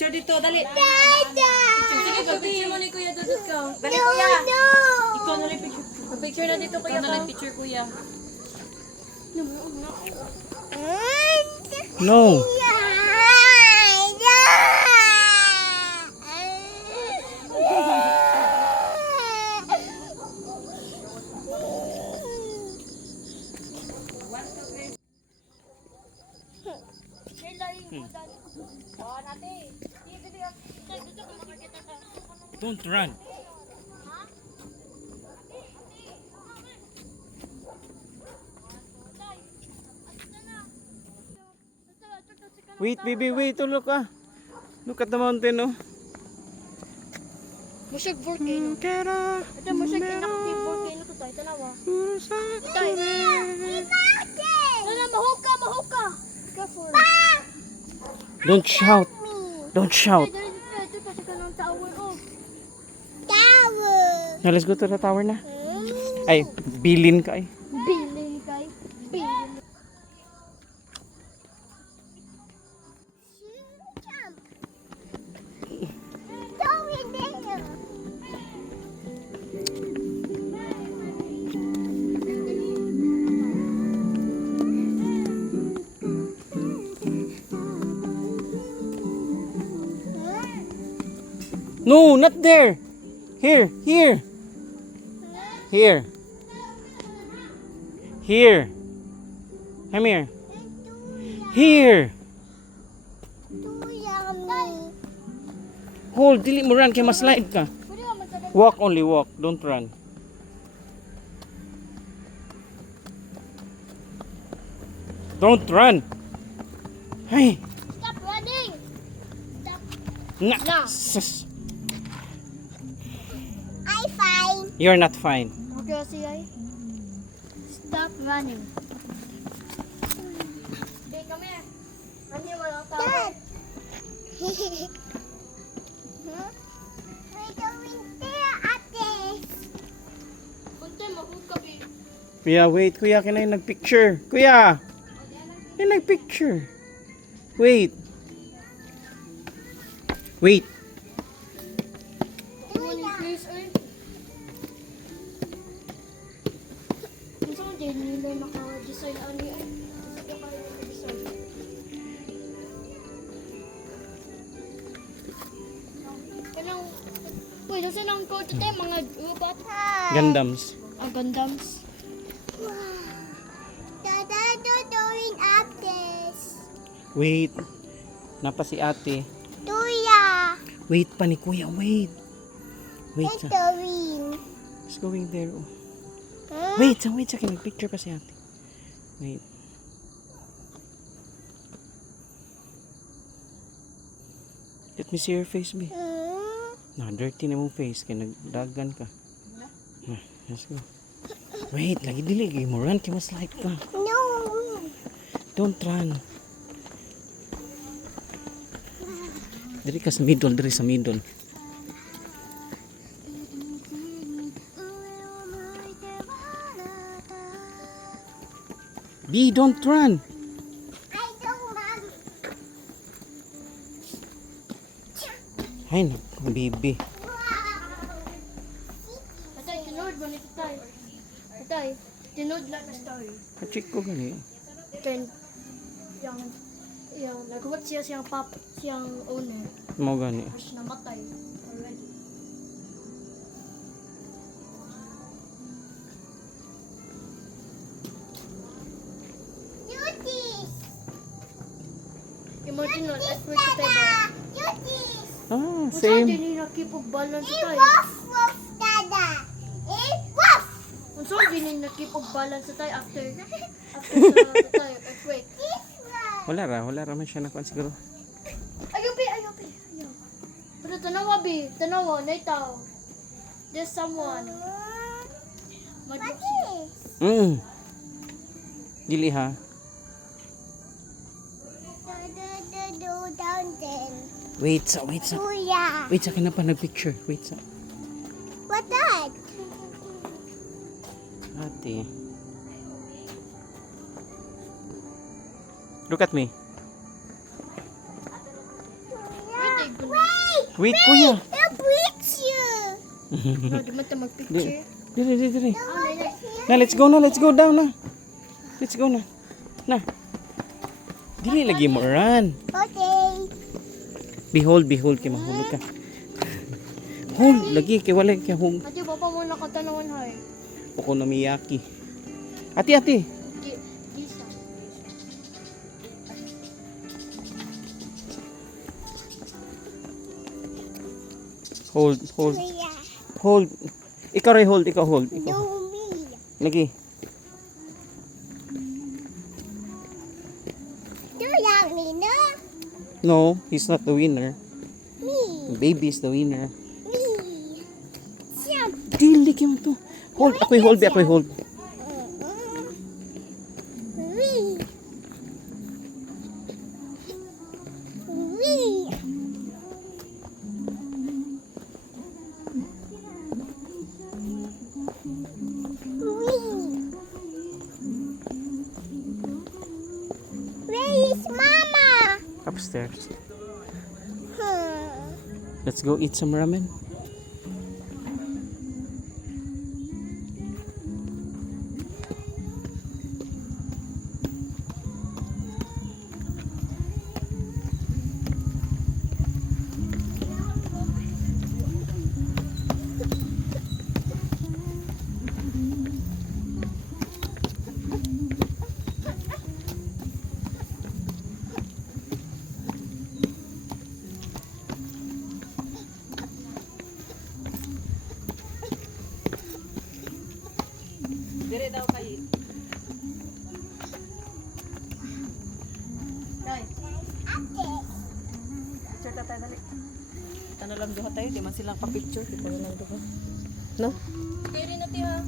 Picture dito, dali. Dada! Sige, pag-picture mo ni Kuya Dudut ka. Dali, No, Kuya. no! Ikaw na lang picture. Pag-picture na dito, Kuya. Ikaw na lang picture, Kuya. No. Don't run. Wait, baby, wait. Oh, look ah. Look at the mountain, oh. Musag volcano. Ito musag inactive volcano to tayo. Tanawa. Tala, mahuka. Careful. Don't shout. Don't shout. Ito kasi ka ng tower, oh. Now, let's go to the tower na. Ay, bilin ka ay. Bilin kay. Bilin. No, not there. Here. Here. Come here. Here. Hold, dili mo run kay ma-slide ka. Walk only, walk. Don't run. Don't run. Hey. Stop running. Stop. Na. No. Sus. I fine. You're not fine. Okay, see I. Stop running. Okay, come here. Ano yung walang tao? Dad! We're going there, ate. Punta, mahuka, babe. Kuya, wait. Kuya, kinay nagpicture. Kuya! Kinay nagpicture. Wait. Wait. Please, eh. Kung saan din nila maka-design ano yun? Sige pa rin maka-design. Kanang, uy, nasa nang kote tayo, mga robot? Gundams. Gundams. Dada, doing updates. Wait. Napa si ate. Tuya. Wait pa ni kuya. Wait. Wait. Doing. It's going there. Oh. Wait. Nagpicture pa si ate. Wait. Let me see your face, be. Na, dirty na mong face. Kaya nagdagan ka. Let's go. Wait. Lagi dili. Lagi mo run. Kaya mas-slide ka. No. Don't run. Diri ka sa middle. Diri sa middle. B, don't run. I don't want. Ay, naku, baby. Atay, tinood ba nito tayo? Atay, tinood lang na story. Ka-check ko gali. Then, yung nagawat siya siyang owner. Mo gani. Tapos namatay already. Imagine nun, earthquake sa tayo. Ah, Kung saan same. din yung nakipog balance tayo. Kung saan din yung nakipog balance tayo after sa tayo, earthquake. Wala ra man siya nakuan siguro. Ayaw. Pero tanawa, naitaw. There's someone. Dili ha. Wait sa. Wait sa kina pa nagpicture. Wait sa. What that? Ate. Look at me. Wait, Wait, kuya. A picture. Di man ta mag-picture. Dili. Ah, nila. Na, let's go na. Let's go down na. Let's go na. Na. Dili lagi mo run. Okay. Behold, kay mahulog ka. Hold, lagi kay wala kay hung. Ate, papa mo nakatanawan hay. Okonomiyaki. Ati. Gisa. Hold. Hold. Ikaw rin hold, ikaw hold. Ikaw. Lagi. No, he's not the winner. The baby is the winner. Dili kay mo to. Hold, ako'y hold. Where is Mama? Upstairs. Let's go eat some ramen. Dire daw kayo. Day. Picture ta tayo dali. Ano lang duha tayo, di man silang pa-picture, kita lang duha. No? Dire na ti ha.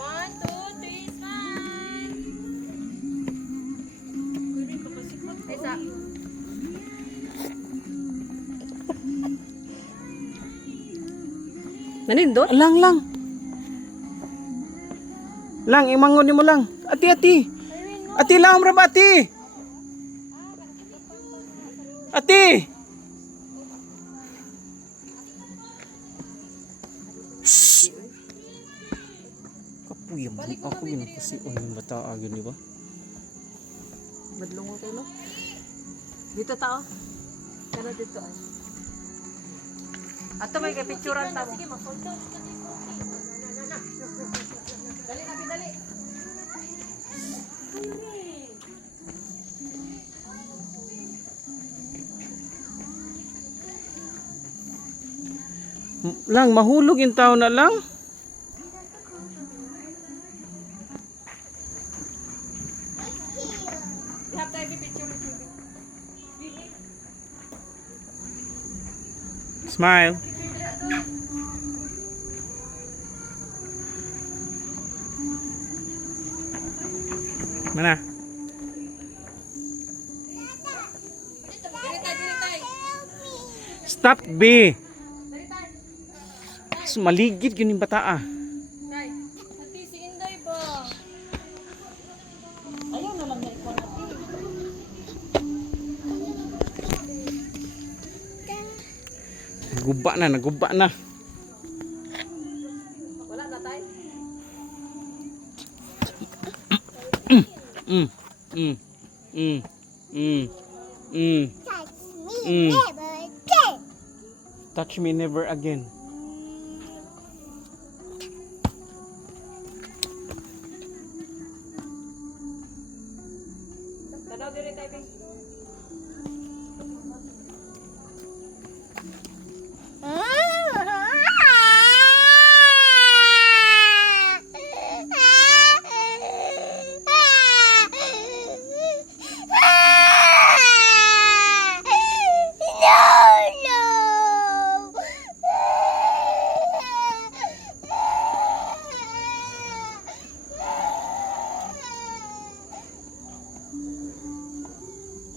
One, two, three, smile. Isa. Nanindot? Lang. Lang, imangon mo lang. Ati. Ati lang, raba, ati. Shhh. Kapuyam. Ako yun kasi yung bata agad, di ba? Madlungo kayo, no? Dito tao. Kaya dito ay. Ato may kapicturan ta mo. Sige, mag-photo. Dali na, dali. Lang, mahulog yung tao na lang. Have tayo picture with you. Smile. Mana? Stop, B. Maligid yun yung bata ah. Tay, ati si Inday ba? Ayaw na lang na ikaw natin. Naguba na. Wala na tay? Touch me never again. Tanaw dire tay bing.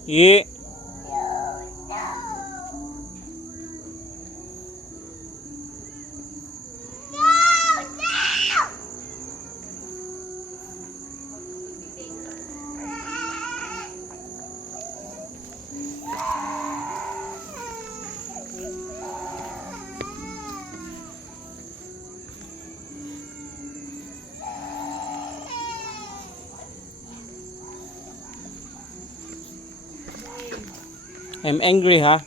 Yeah. I'm angry ha.